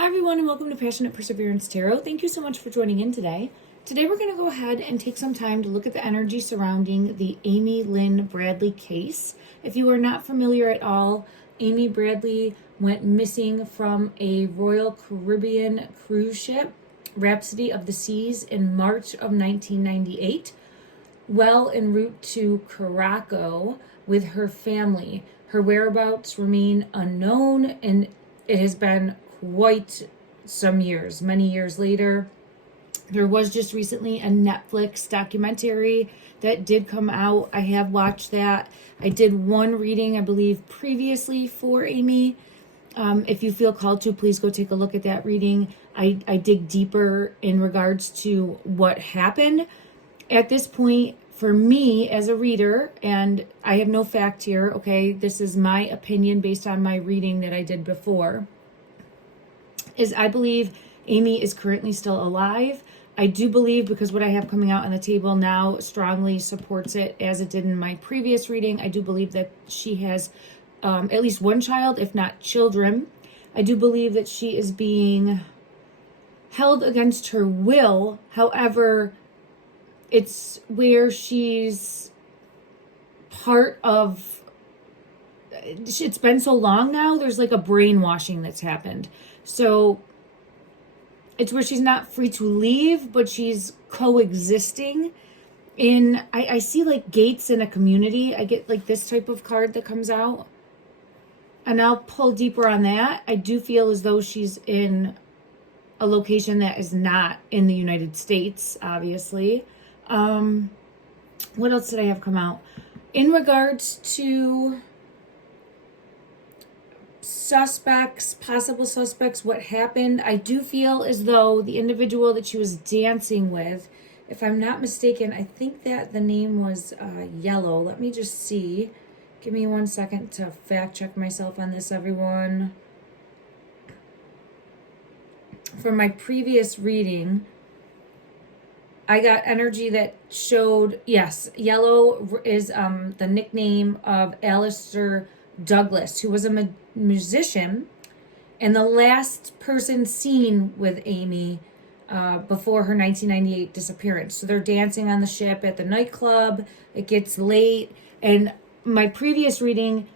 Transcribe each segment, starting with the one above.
Hi everyone and welcome to Passionate Perseverance Tarot. Thank you so much for joining in today. Today we're going to go ahead and take some time to look at the energy surrounding the Amy Lynn Bradley case. If you are not familiar at all, Amy Bradley went missing from a Royal Caribbean cruise ship, Rhapsody of the Seas, in March of 1998, well en route to Caraco with her family. Her whereabouts remain unknown, and it has been quite some years, many years later. There was just recently a Netflix documentary that did come out. I have watched that. I did one reading, I believe, previously for Amy. If you feel called to, please go take a look at that reading. I dig deeper in regards to what happened. At this point, for me as a reader, and I have no fact here, okay, this is my opinion based on my reading that I did before, is I believe Amy is currently still alive. I do believe, because what I have coming out on the table now strongly supports it as it did in my previous reading. I do believe that she has at least one child, if not children. I do believe that she is being held against her will. However, it's where she's part of, it's been so long now, there's like a brainwashing that's happened. So it's where she's not free to leave, but she's coexisting in, I see like gates in a community. I get like this type of card that comes out, and I'll pull deeper on that. I do feel as though she's in a location that is not in the United States, obviously. What else did I have come out? In regards to suspects, possible suspects, what happened, I do feel as though the individual that she was dancing with, if I'm not mistaken, I think that the name was Yellow. Let me just see. Give me 1 second to fact check myself on this, everyone. From my previous reading, I got energy that showed, yes, Yellow is the nickname of Alistair Douglas, who was a musician and the last person seen with Amy before her 1998 disappearance. So they're dancing on the ship at the nightclub. It gets late, and my previous reading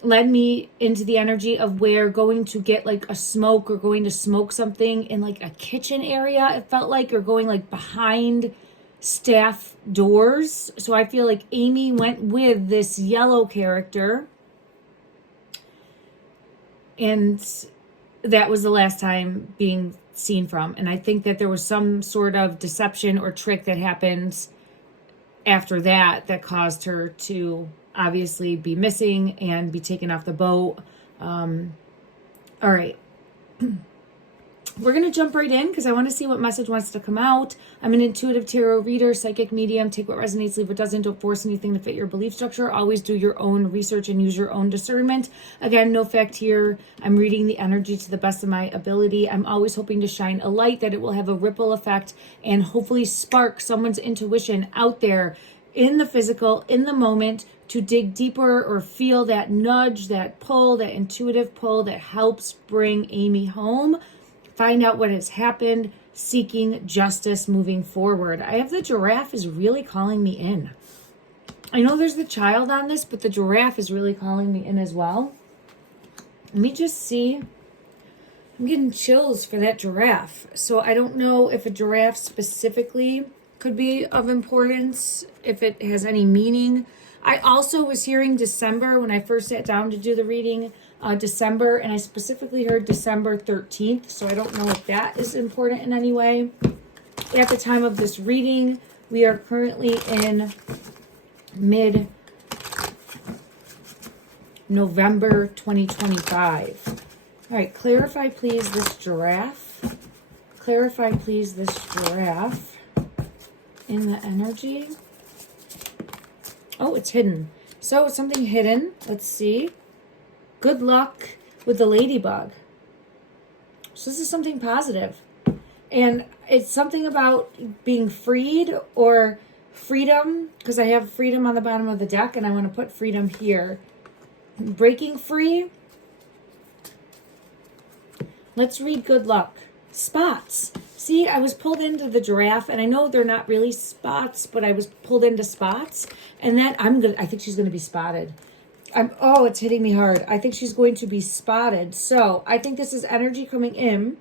led me into the energy of where going to get like a smoke or going to smoke something in like a kitchen area, it felt like, or going like behind staff doors. So I feel like Amy went with this Yellow character, and that was the last time being seen from. And I think that there was some sort of deception or trick that happened after that that caused her to obviously be missing and be taken off the boat. All right. We're going to jump right in because I want to see what message wants to come out. I'm an intuitive tarot reader, psychic medium. Take what resonates, leave what doesn't. Don't force anything to fit your belief structure. Always do your own research and use your own discernment. Again, no fact here. I'm reading the energy to the best of my ability. I'm always hoping to shine a light, that it will have a ripple effect and hopefully spark someone's intuition out there in the physical, in the moment, to dig deeper or feel that nudge, that pull, that intuitive pull that helps bring Amy home. Find out what has happened, seeking justice moving forward. I have the giraffe is really calling me in. I know there's the child on this, but the giraffe is really calling me in as well. Let me just see. I'm getting chills for that giraffe. So I don't know if a giraffe specifically could be of importance, if it has any meaning. I also was hearing December when I first sat down to do the reading. December, and I specifically heard December 13th, so I don't know if that is important in any way. At the time of this reading, we are currently in mid-November 2025. All right, clarify please this giraffe. Clarify please this giraffe in the energy. Oh, it's hidden. So it's something hidden. Let's see. Good luck with the ladybug. So this is something positive. And it's something about being freed or freedom, because I have freedom on the bottom of the deck and I want to put freedom here. Breaking free Let's read good luck. Spots. See, I was pulled into the giraffe, and I know they're not really spots, but I was pulled into spots. And then I think she's going to be spotted. Oh, it's hitting me hard. I think she's going to be spotted. So I think this is energy coming in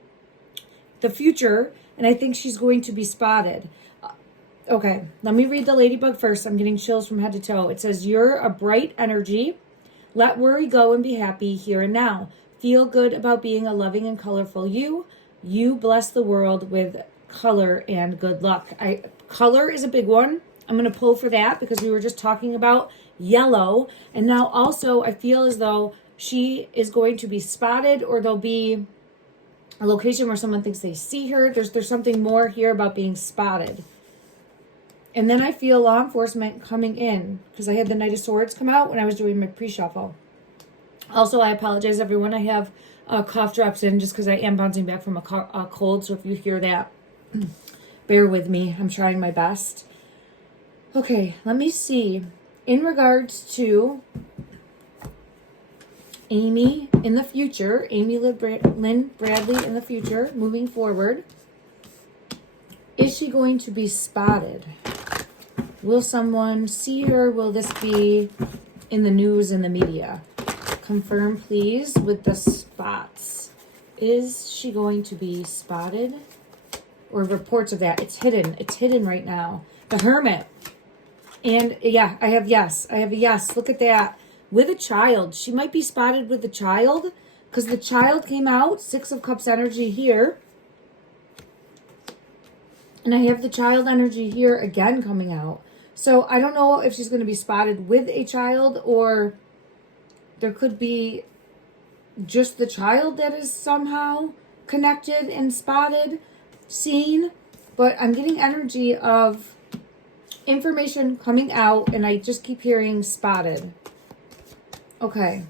the future, and I think she's going to be spotted. Okay, let me read the ladybug first. I'm getting chills from head to toe. It says, you're a bright energy. Let worry go and be happy here and now. Feel good about being a loving and colorful you. You bless the world with color and good luck. Color is a big one. I'm going to pull for that because we were just talking about yellow. And now also I feel as though she is going to be spotted, or there'll be a location where someone thinks they see her. There's something more here about being spotted. And then I feel law enforcement coming in because I had the Knight of Swords come out when I was doing my pre-shuffle. Also, I apologize, everyone. I have cough drops in just because I am bouncing back from a cold. So if you hear that, bear with me. I'm trying my best. Okay, let me see. In regards to Amy in the future, Amy Lynn Bradley in the future, moving forward, is she going to be spotted? Will someone see her? Will this be in the news and the media? Confirm, please, with the spots. Is she going to be spotted? Or reports of that? It's hidden. It's hidden right now. The Hermit. And yeah, I have yes. I have a yes. Look at that. With a child. She might be spotted with a child because the child came out. 6 of Cups energy here. And I have the child energy here again coming out. So I don't know if she's going to be spotted with a child, or there could be just the child that is somehow connected and spotted, seen. But I'm getting energy of information coming out, and I just keep hearing spotted. Okay.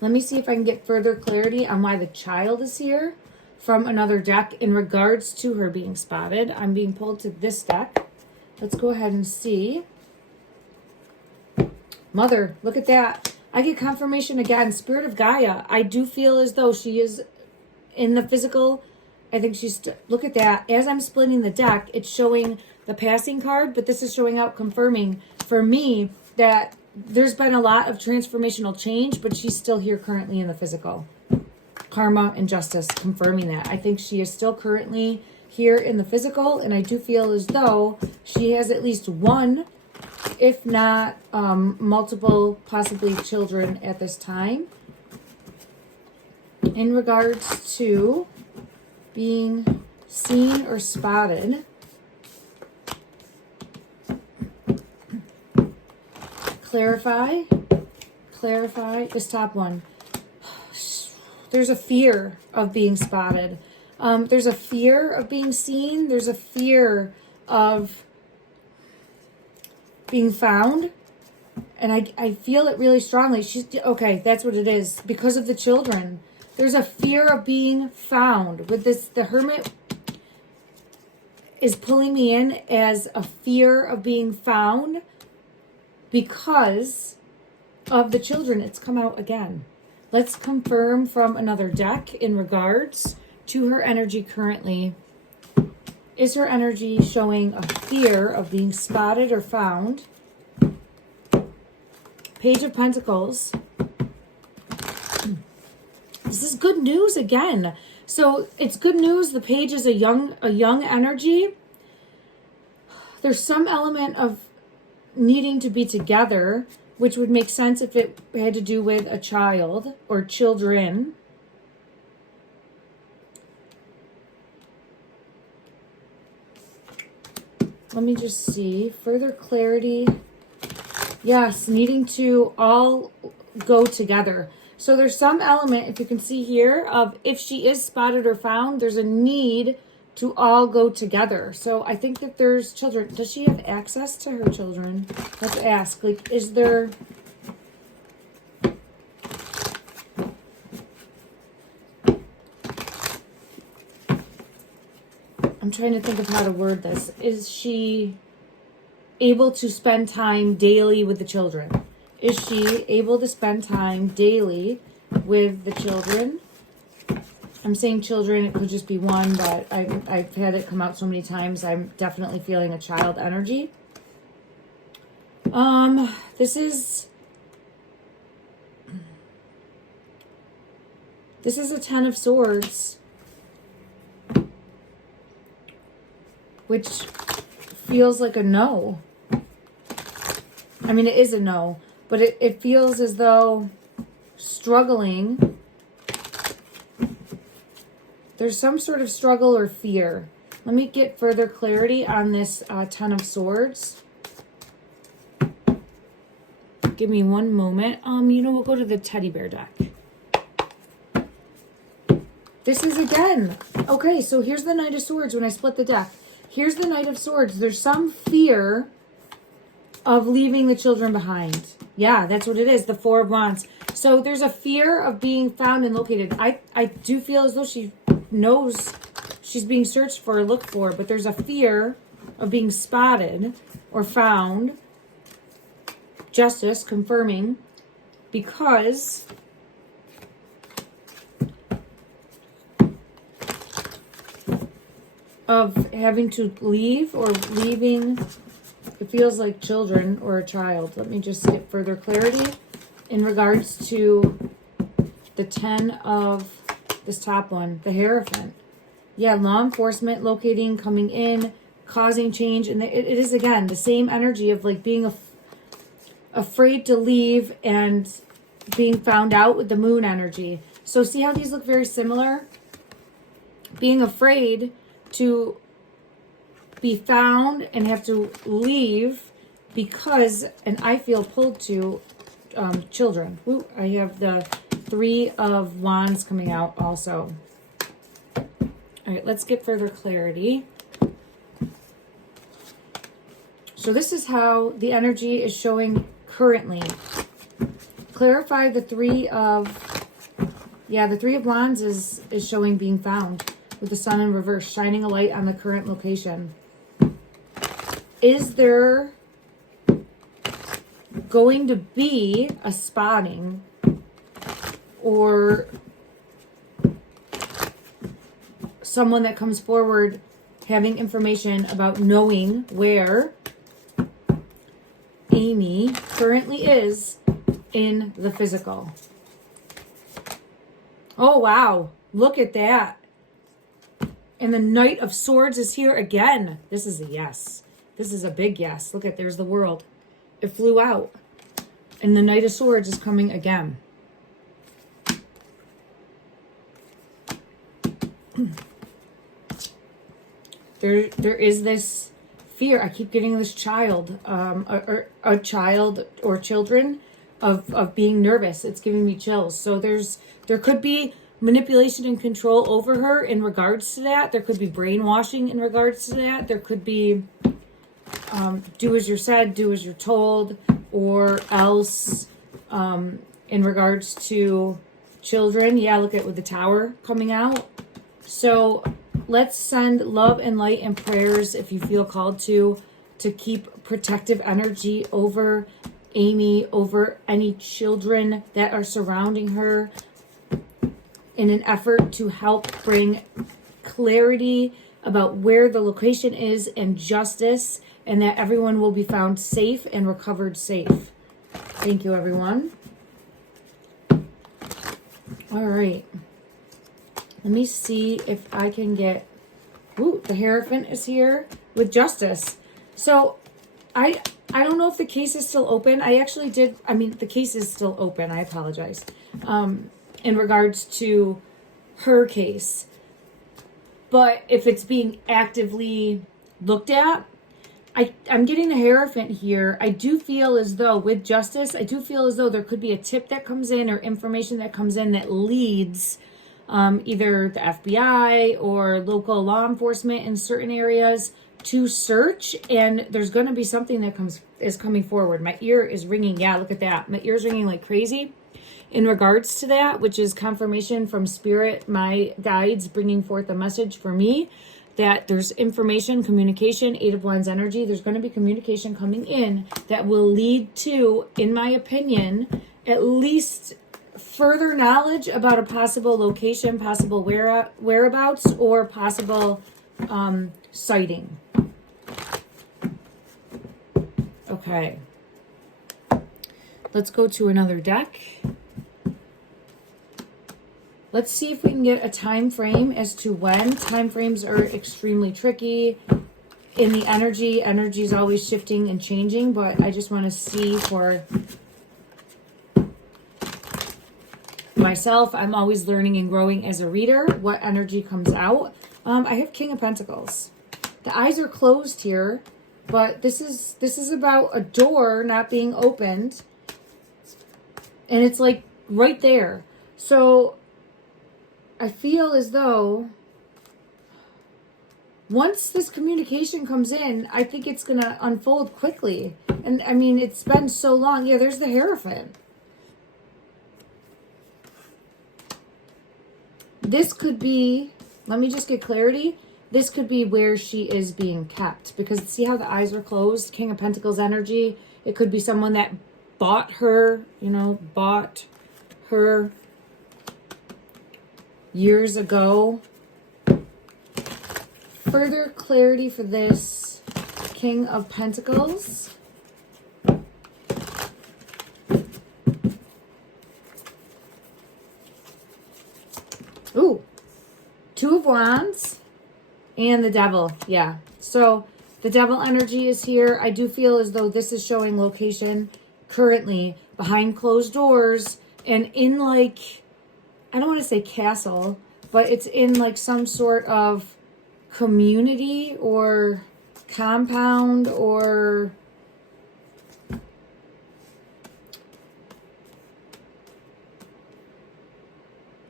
Let me see if I can get further clarity on why the child is here from another deck in regards to her being spotted. I'm being pulled to this deck. Let's go ahead and see. Mother, look at that. I get confirmation again. Spirit of Gaia. I do feel as though she is in the physical. I think she's... look at that. As I'm splitting the deck, it's showing the passing card, but this is showing out confirming for me that there's been a lot of transformational change, but she's still here currently in the physical. Karma and justice confirming that. I think she is still currently here in the physical, and I do feel as though she has at least one, if not multiple, possibly children at this time. In regards to being seen or spotted, clarify this top one. There's a fear of being spotted. There's a fear of being seen. There's a fear of being found. And I feel it really strongly. Okay, that's what it is. Because of the children. There's a fear of being found. With this, the Hermit is pulling me in as a fear of being found because of the children. It's come out again. Let's confirm from another deck in regards to her energy currently. Is her energy showing a fear of being spotted or found? Page of Pentacles. This is good news again. So it's good news. The page is a young energy. There's some element of needing to be together, which would make sense if it had to do with a child or children. Let me just see. Further clarity. Yes, needing to all go together. So there's some element, if you can see here, of if she is spotted or found, there's a need to all go together. So I think that there's children. Does she have access to her children? Let's ask. Like, is there... I'm trying to think of how to word this. Is she able to spend time daily with the children? Is she able to spend time daily with the children? I'm saying children, it could just be one, but I've had it come out so many times. I'm definitely feeling a child energy. This is a Ten of Swords, which feels like a no. I mean, it is a no, but it feels as though struggling. There's some sort of struggle or fear. Let me get further clarity on this Ten of Swords. Give me one moment. We'll go to the teddy bear deck. This is again. Okay, so here's the Knight of Swords when I split the deck. Here's the Knight of Swords. There's some fear of leaving the children behind. Yeah, that's what it is. The Four of Wands. So there's a fear of being found and located. I do feel as though she knows she's being searched for or looked for, but there's a fear of being spotted or found. Justice confirming, because of having to leave or leaving. It feels like children or a child. Let me just get further clarity in regards to the 10 of this top one, the Hierophant. Yeah, law enforcement, locating, coming in, causing change. And it is, again, the same energy of like being afraid to leave and being found out with the Moon energy. So see how these look very similar? Being afraid to be found and have to leave because, and I feel pulled to children. Ooh, I have the Three of Wands coming out also. All right, let's get further clarity. So this is how the energy is showing currently. Clarify the Three of, the Three of Wands is showing being found with the Sun in reverse, shining a light on the current location. Is there going to be a spotting or someone that comes forward having information about knowing where Amy currently is in the physical? Oh, wow. Look at that. And the Knight of Swords is here again. This is a yes. This is a big yes. Look at, there's the World. It flew out. And the Knight of Swords is coming again. There is this fear. I keep getting this child, a child or children of being nervous. It's giving me chills. So there could be manipulation and control over her in regards to that. There could be brainwashing in regards to that. There could be do as you're said, do as you're told, or else in regards to children. Yeah, look at with the Tower coming out. So let's send love and light and prayers if you feel called to keep protective energy over Amy, over any children that are surrounding her, in an effort to help bring clarity about where the location is and justice, and that everyone will be found safe and recovered safe. Thank you, everyone. All right. Let me see if I can get... Ooh, the Hierophant is here with justice. So I don't know if the case is still open. The case is still open. I apologize. In regards to her case. But if it's being actively looked at, I'm getting the Hierophant here. I do feel as though with justice, there could be a tip that comes in or information that comes in that leads either the FBI or local law enforcement in certain areas to search, and there's going to be something that is coming forward. My ear is ringing. Yeah, look at that. My ear is ringing like crazy in regards to that, which is confirmation from Spirit, my guides bringing forth a message for me that there's information, communication, Eight of Wands energy. There's going to be communication coming in that will lead to, in my opinion, at least further knowledge about a possible location, possible whereabouts, or possible sighting. Okay. Let's go to another deck. Let's see if we can get a time frame as to when. Time frames are extremely tricky. In the energy is always shifting and changing, but I just want to see for myself, I'm always learning and growing as a reader, what energy comes out. I have King of Pentacles. The eyes are closed here, but this is about a door not being opened. And it's like right there. So I feel as though once this communication comes in, I think it's going to unfold quickly. And I mean, it's been so long. Yeah, there's the Hierophant. This could be, let me just get clarity. This could be where she is being kept. Because see how the eyes are closed? King of Pentacles energy. It could be someone that bought her, bought her years ago. Further clarity for this King of Pentacles. Ooh, Two of Wands and the Devil. Yeah, so the Devil energy is here. I do feel as though this is showing location currently behind closed doors and in like, I don't want to say castle, but it's in like some sort of community or compound or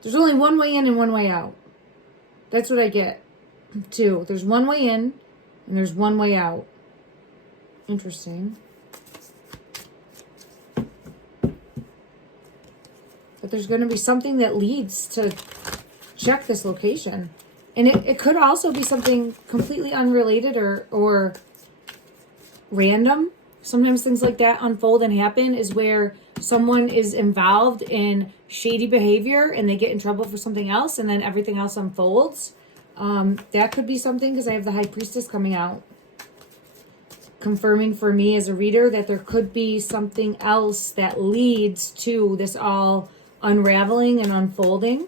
there's only one way in and one way out. That's what I get too. There's one way in and there's one way out. Interesting. But there's going to be something that leads to check this location. And it could also be something completely unrelated or random. Sometimes things like that unfold and happen is where someone is involved in shady behavior and they get in trouble for something else and then everything else unfolds. That could be something because I have the High Priestess coming out. Confirming for me as a reader that there could be something else that leads to this all unraveling and unfolding.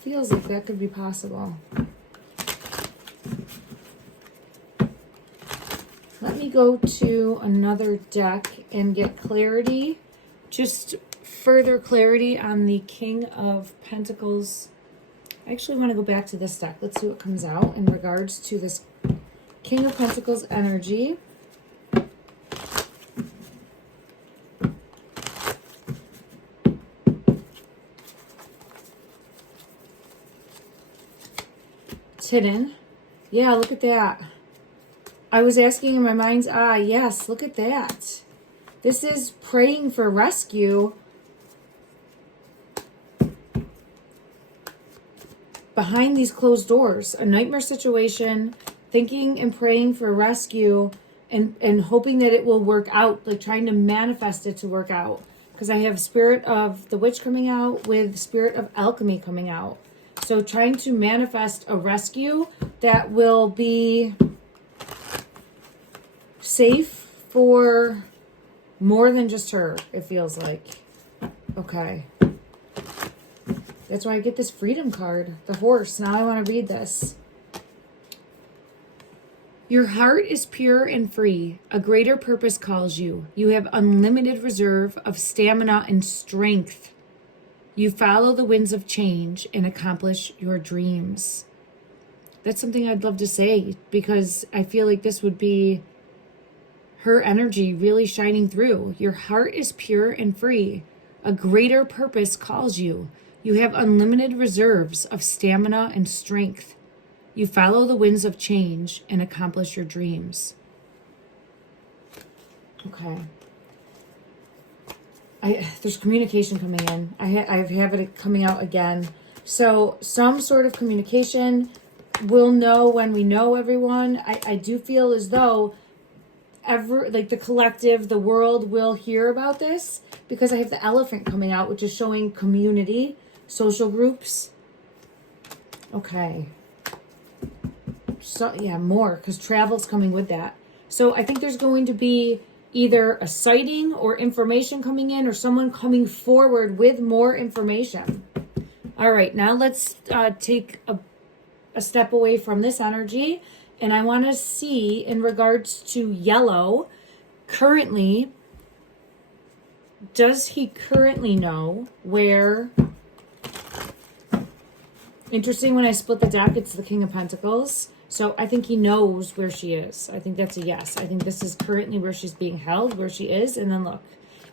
Feels like that could be possible. Let me go to another deck and get clarity. Just further clarity on the King of Pentacles. I actually want to go back to this deck. Let's see what comes out in regards to this King of Pentacles energy. Hidden. Yeah, look at that. I was asking in my mind's eye, yes, look at that. This is praying for rescue behind these closed doors. A nightmare situation, thinking and praying for rescue and hoping that it will work out, like trying to manifest it to work out. Because I have Spirit of the Witch coming out with Spirit of Alchemy coming out. So trying to manifest a rescue that will be safe for more than just her, it feels like. Okay. That's why I get this freedom card, the horse. Now I want to read this. Your heart is pure and free. A greater purpose calls you. You have unlimited reserve of stamina and strength. You follow the winds of change and accomplish your dreams. That's something I'd love to say because I feel like this would be her energy really shining through. Your heart is pure and free. A greater purpose calls you. You have unlimited reserves of stamina and strength. You follow the winds of change and accomplish your dreams. Okay. There's communication coming in. I have it coming out again. So some sort of communication. We'll know when we know, everyone. I do feel as though like the collective, the world will hear about this, because I have the elephant coming out, which is showing community, social groups. Okay. So yeah, more, because travel's coming with that. So I think there's going to be either a sighting or information coming in, or someone coming forward with more information. All right, now let's take a step away from this energy, and I want to see, in regards to yellow, currently, does he currently know where... Interesting, when I split the deck, it's the King of Pentacles. So I think he knows where she is. I think that's a yes. I think this is currently where she's being held, where she is. And then look,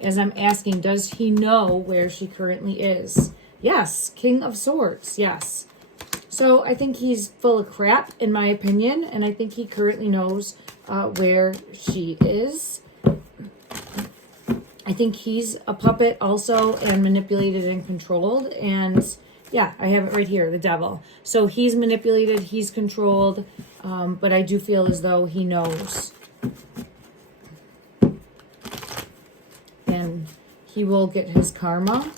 as I'm asking, does he know where she currently is? Yes. King of Swords. Yes. So I think he's full of crap, in my opinion. And I think he currently knows where she is. I think he's a puppet also, and manipulated and controlled. And yeah, I have it right here, the Devil. So he's manipulated, he's controlled, but I do feel as though he knows. And he will get his karma.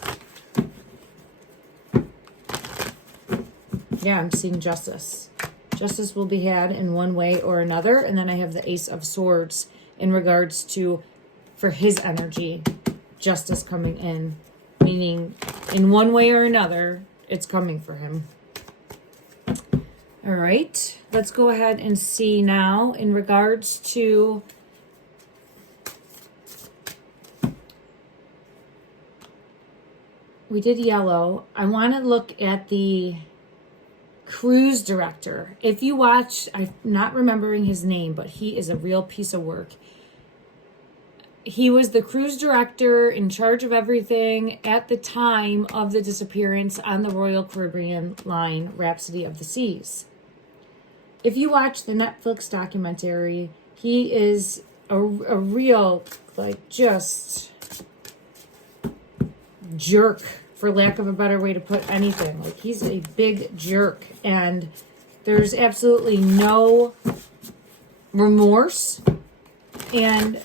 Yeah, I'm seeing justice. Justice will be had in one way or another. And then I have the Ace of Swords in regards to, for his energy, justice coming in. Meaning, in one way or another, it's coming for him. All right, let's go ahead and see now in regards to we did yellow. I want to look at the cruise director. If you watch, I'm not remembering his name, but he is a real piece of work. He was the cruise director in charge of everything at the time of the disappearance on the Royal Caribbean line, Rhapsody of the Seas. If you watch the Netflix documentary, he is a real, like, just jerk, for lack of a better way to put anything. Like, he's a big jerk, and there's absolutely no remorse. And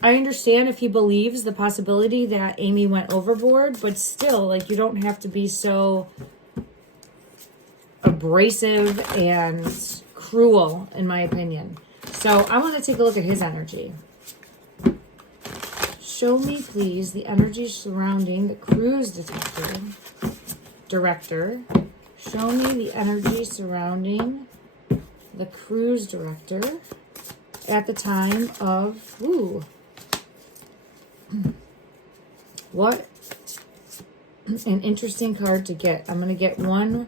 I understand if he believes the possibility that Amy went overboard, but still, like, you don't have to be so abrasive and cruel, in my opinion. So I want to take a look at his energy. Show me, please, the energy surrounding the cruise director. Show me the energy surrounding the cruise director at the time of... Ooh. What an interesting card to get. I'm going to get one.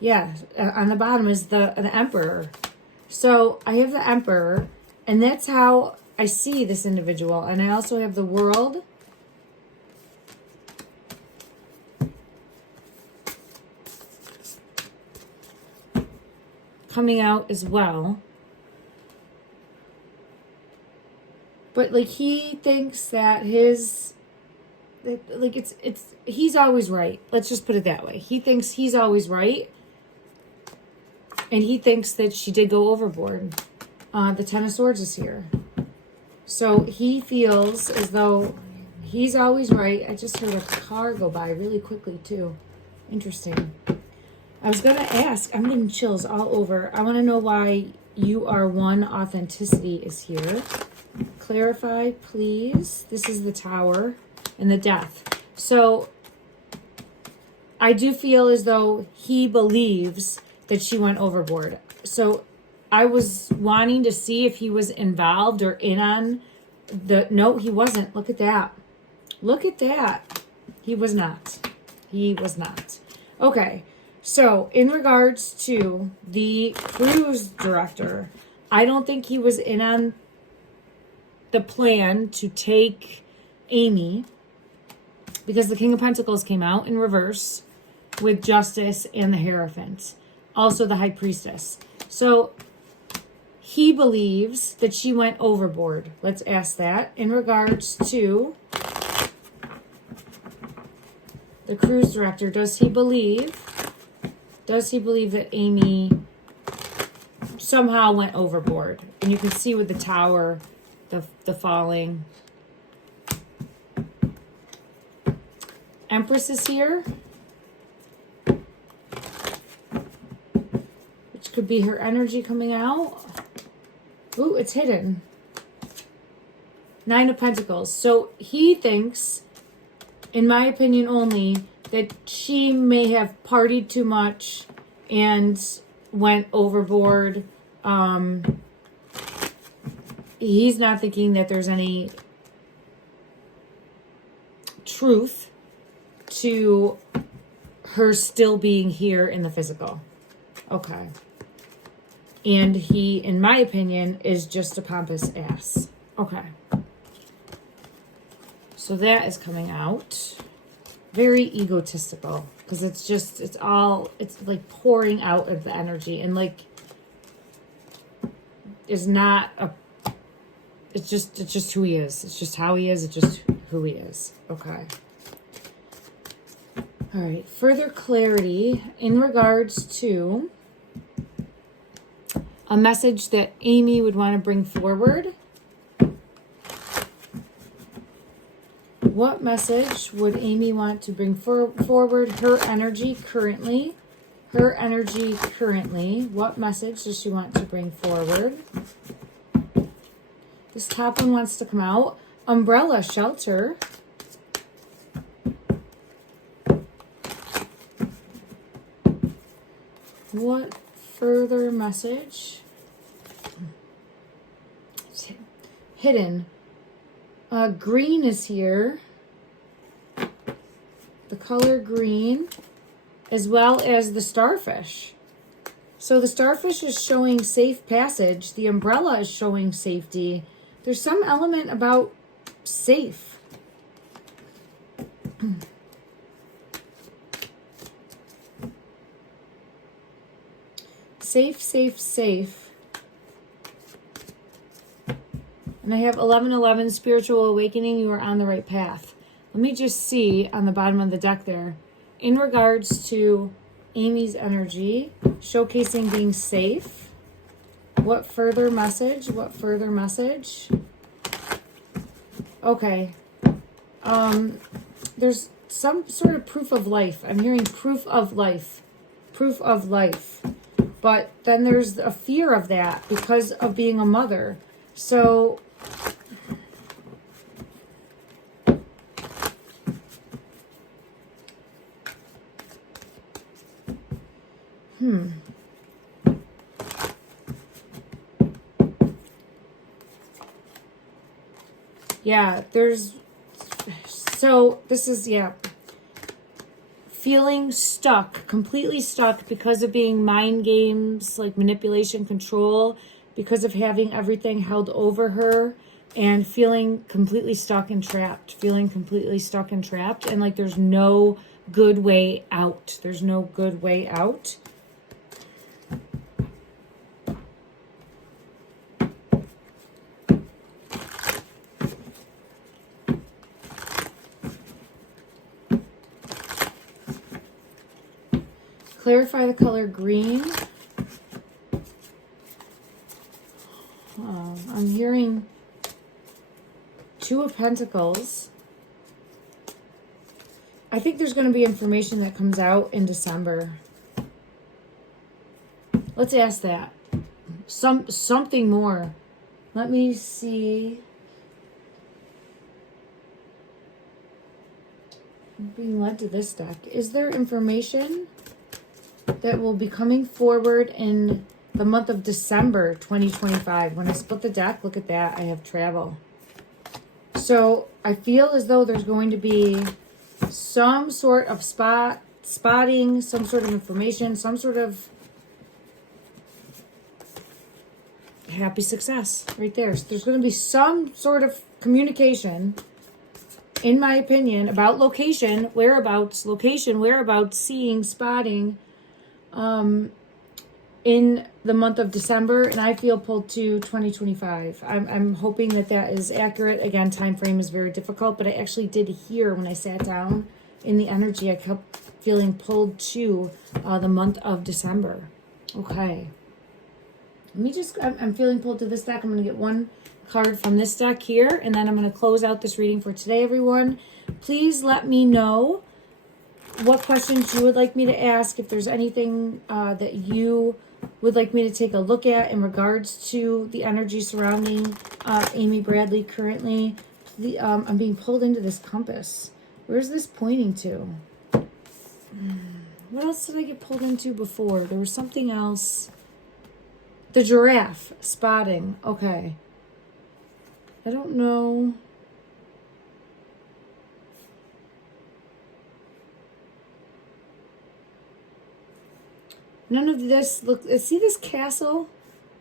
Yeah, on the bottom is the Emperor. So I have the Emperor, and that's how I see this individual. And I also have the World. Coming out as well. But, like, he thinks that he's always right. Let's just put it that way. He thinks he's always right. And he thinks that she did go overboard. The Ten of Swords is here. So he feels as though he's always right. I just heard a car go by really quickly, too. Interesting. I was going to ask. I'm getting chills all over. I want to know why you are one. Authenticity is here. Clarify, please. This is the Tower and the Death. So I do feel as though he believes that she went overboard. So I was wanting to see if he was involved or in on the... No, he wasn't. Look at that. Look at that. He was not. He was not. Okay. So in regards to the cruise director, I don't think he was in on the plan to take Amy, because the King of Pentacles came out in reverse with Justice and the Hierophant. Also the High Priestess. So he believes that she went overboard. Let's ask that. In regards to the cruise director, does he believe that Amy somehow went overboard? And you can see with the Tower the falling. Empress is here, which could be her energy coming out. Ooh, it's hidden. Nine of Pentacles. So he thinks, in my opinion only, that she may have partied too much and went overboard. He's not thinking that there's any truth to her still being here in the physical. Okay. And he, in my opinion, is just a pompous ass. Okay. So that is coming out. Very egotistical. Because it's just, it's like pouring out of the energy. And like, is not a, it's just who he is. It's just how he is. It's just who he is. Okay. All right, further clarity in regards to a message that Amy would want to bring forward. What message would Amy want to bring forward? Her energy currently. Her energy currently. What message does she want to bring forward? This top one wants to come out. Umbrella, shelter. What further message? It's hidden. Green is here. The color green, as well as the starfish. So the starfish is showing safe passage. The umbrella is showing safety. There's some element about safe. Safe, safe, safe. And I have 1111, spiritual awakening. You are on the right path. Let me just see on the bottom of the deck there. In regards to Amy's energy, showcasing being safe. What further message? What further message? Okay. There's some sort of proof of life. I'm hearing proof of life. Proof of life. But then there's a fear of that because of being a mother. So, yeah, this is, feeling stuck, completely stuck because of being mind games, like manipulation, control, because of having everything held over her and feeling completely stuck and trapped, and like there's no good way out. There's no good way out. Clarify the color green. I'm hearing Two of Pentacles. I think there's going to be information that comes out in December. Let's ask that. Something more. Let me see. I'm being led to this deck. Is there information that will be coming forward in the month of December 2025? When I split the deck, look at that. I have travel. So I feel as though there's going to be some sort of spotting, some sort of information, some sort of happy success right there. So there's going to be some sort of communication, in my opinion, about location, whereabouts, seeing, spotting, in the month of December, and I feel pulled to 2025. I'm hoping that is accurate. Again, time frame is very difficult, but I actually did hear when I sat down in the energy, I kept feeling pulled to the month of December. Okay. Let me just, I'm feeling pulled to this deck. I'm going to get one card from this deck here, and then I'm going to close out this reading for today, everyone. Please let me know what questions you would like me to ask, if there's anything that you would like me to take a look at in regards to the energy surrounding Amy Bradley currently. I'm being pulled into this compass. Where's this pointing to? What else did I get pulled into before? There was something else. The giraffe spotting. Okay. I don't know. None of this. Look, see this castle?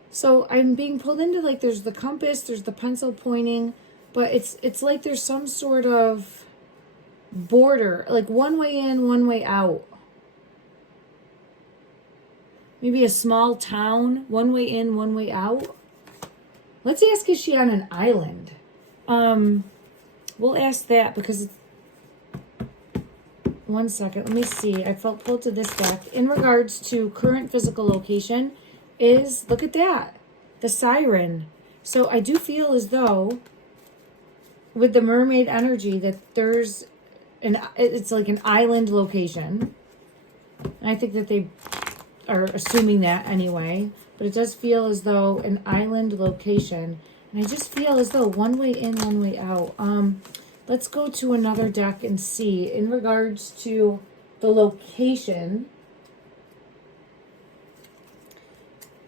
So I'm being pulled into, like, there's the compass, there's the pencil pointing, but it's like there's some sort of border, like one way in, one way out. Maybe a small town, one way in, one way out. Let's ask, is she on an island? We'll ask that because it's... One second, let me see. I felt pulled to this deck. In regards to current physical location is, look at that, the siren. So I do feel as though with the mermaid energy that there's it's like an island location. And I think that they are assuming that anyway, but it does feel as though an island location. And I just feel as though one way in, one way out. Let's go to another deck and see in regards to the location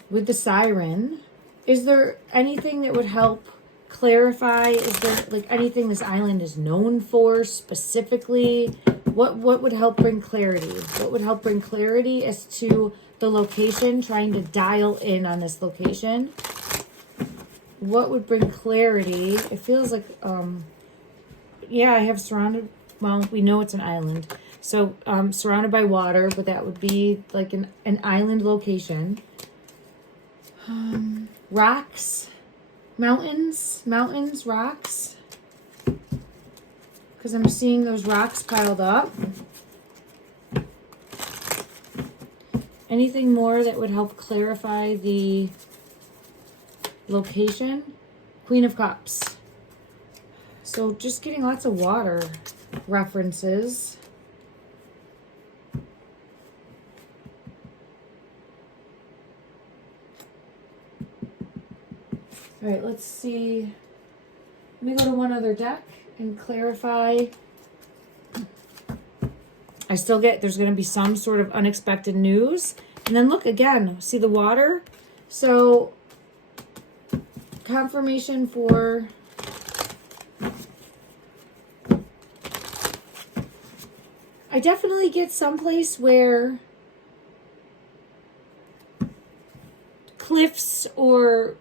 with the siren. Is there anything that would help clarify? Is there like anything this island is known for specifically? What would help bring clarity? What would help bring clarity as to the location, trying to dial in on this location? What would bring clarity? It feels like, yeah, I have surrounded, well, we know it's an island. So surrounded by water, but that would be like an island location. Rocks, mountains, rocks. Because I'm seeing those rocks piled up. Anything more that would help clarify the location? Queen of Cups. So just getting lots of water references. All right, let's see. Let me go to one other deck and clarify. I still get there's going to be some sort of unexpected news. And then look again, see the water? So confirmation for I definitely get someplace where cliffs or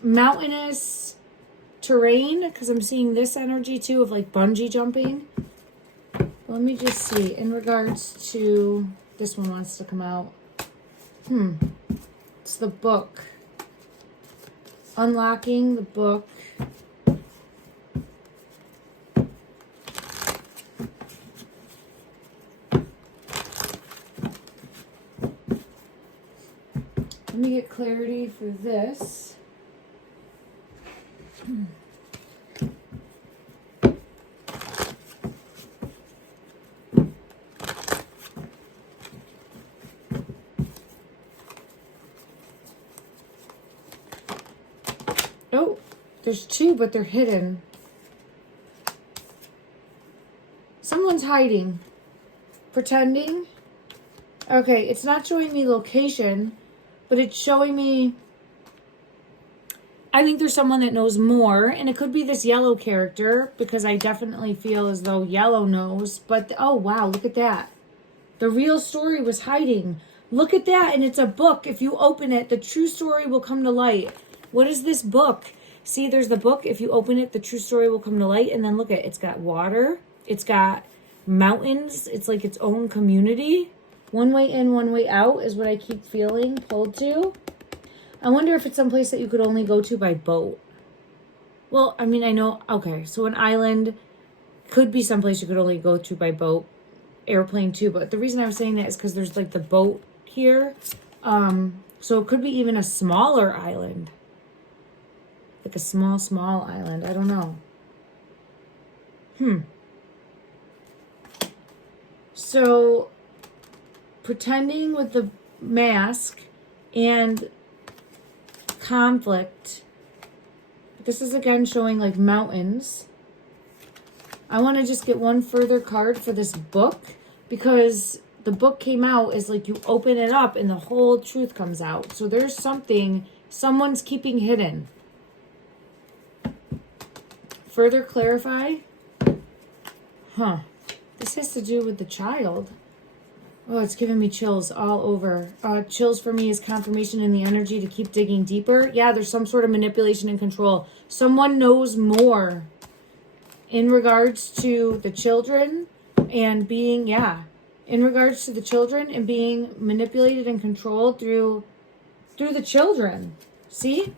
mountainous terrain, because I'm seeing this energy too of like bungee jumping. Let me just see in regards to this one wants to come out. It's the book. Unlocking the book. Let me get clarity for this. Oh, there's two, but they're hidden. Someone's hiding. Pretending. Okay, it's not showing me location, but it's showing me, I think there's someone that knows more, and it could be this yellow character, because I definitely feel as though yellow knows, but, oh, wow, look at that. The real story was hiding. Look at that, and it's a book. If you open it, the true story will come to light. What is this book? See, there's the book. If you open it, the true story will come to light, and then look at it. It's got water. It's got mountains. It's like its own community. One way in, one way out is what I keep feeling pulled to. I wonder if it's someplace that you could only go to by boat. Well, I mean, I know, okay, so an island could be someplace you could only go to by boat, airplane too, but the reason I was saying that is because there's like the boat here. So it could be even a smaller island. Like a small, small island. I don't know. So, pretending with the mask and conflict. This is again showing like mountains. I want to just get one further card for this book, because the book came out as like you open it up and the whole truth comes out. So there's something someone's keeping hidden. Further clarify. This has to do with the child. Oh, it's giving me chills all over. Chills for me is confirmation in the energy to keep digging deeper. Yeah, there's some sort of manipulation and control. Someone knows more in regards to the children and being, in regards to the children and being manipulated and controlled through the children. See?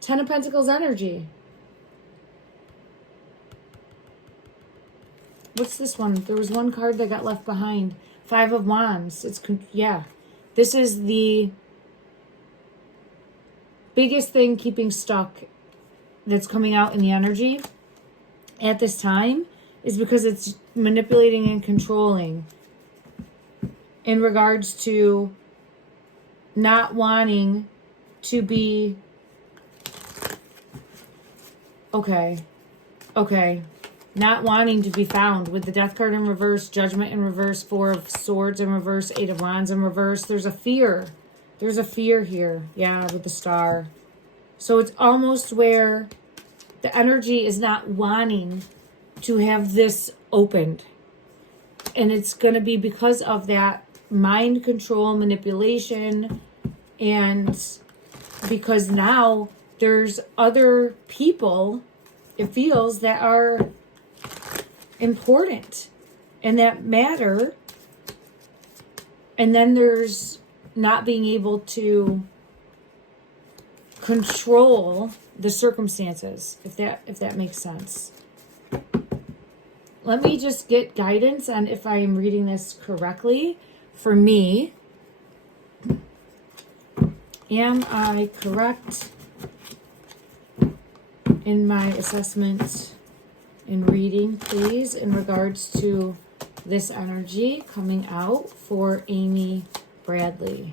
10 of Pentacles energy. What's this one? There was one card that got left behind. 5 of Wands. This is the biggest thing keeping stuck that's coming out in the energy at this time is because it's manipulating and controlling in regards to not wanting to be okay. Not wanting to be found with the Death card in reverse, Judgment in reverse, 4 of Swords in reverse, 8 of Wands in reverse. There's a fear. There's a fear here. Yeah, with the Star. So it's almost where the energy is not wanting to have this opened. And it's going to be because of that mind control, manipulation, and because now there's other people, it feels, that are important and that matter, and then there's not being able to control the circumstances, if that makes sense. Let me just get guidance on if I am reading this correctly. For me, am I correct in my assessment in reading, please, in regards to this energy coming out for Amy Bradley?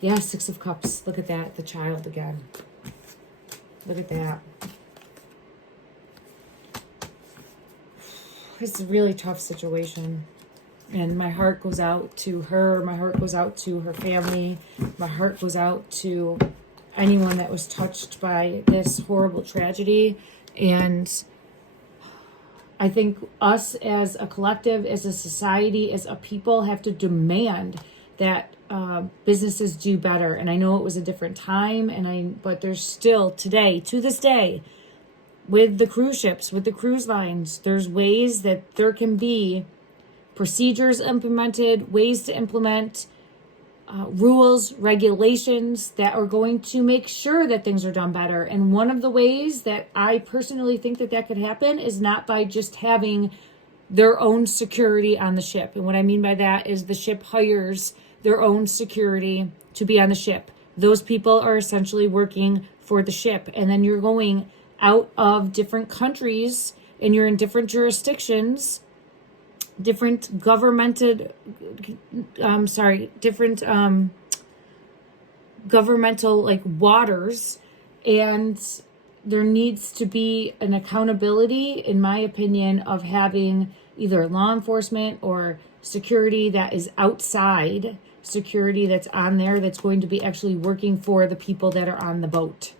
Yeah, 6 of Cups. Look at that. The child again. Look at that. It's a really tough situation. And my heart goes out to her. My heart goes out to her family. My heart goes out to anyone that was touched by this horrible tragedy. And I think us as a collective, as a society, as a people have to demand that businesses do better. And I know it was a different time, but there's still today, to this day, with the cruise ships, with the cruise lines, there's ways that there can be procedures implemented, ways to implement rules, regulations that are going to make sure that things are done better. And one of the ways that I personally think that could happen is not by just having their own security on the ship. And what I mean by that is the ship hires their own security to be on the ship. Those people are essentially working for the ship. And then you're going out of different countries and you're in different jurisdictions, different governmental like waters, and there needs to be an accountability, in my opinion, of having either law enforcement or security that is outside, security that's on there, that's going to be actually working for the people that are on the boat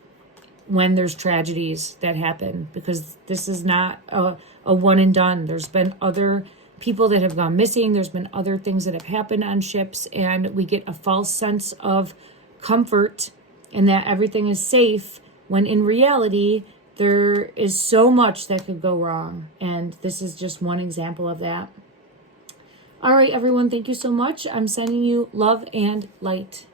when there's tragedies that happen, because this is not a one and done. There's been other people that have gone missing. There's been other things that have happened on ships, and we get a false sense of comfort and that everything is safe, when in reality there is so much that could go wrong. And this is just one example of that. All right, everyone, thank you so much. I'm sending you love and light.